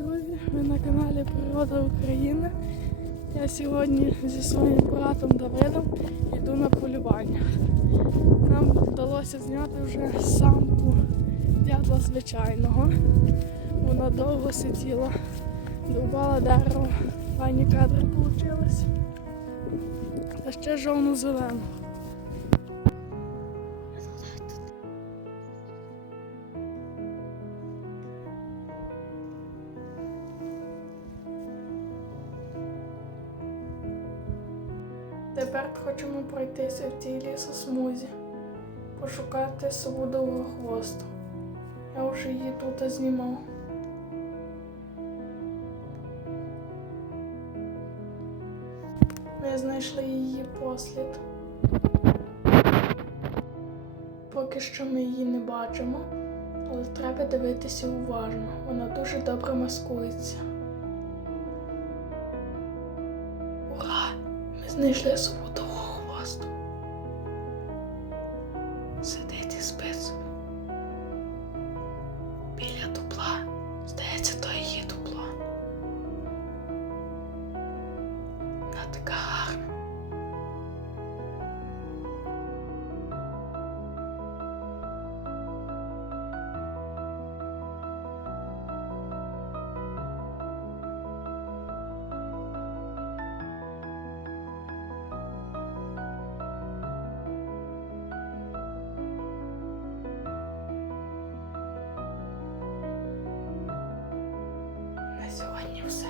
друзі! Ви на каналі Природа України. Я сьогодні зі своїм братом Давидом йду на полювання. Нам вдалося зняти вже самку дятла звичайного. Вона довго сиділа, довбала дерево. Файні кадри вийшли. Та ще жовну-зелену. Тепер хочемо пройтися в цій лісосмузі, пошукати сову довгохвосту. Я вже її тут знімав. Ми знайшли її послід. Поки що ми її не бачимо, але треба дивитися уважно. Вона дуже добре маскується. Знайшли суботового хвосту. Сидить і спить. Біля дупла. Здається, то її дупло. Вона така гарна. Сьогодні все.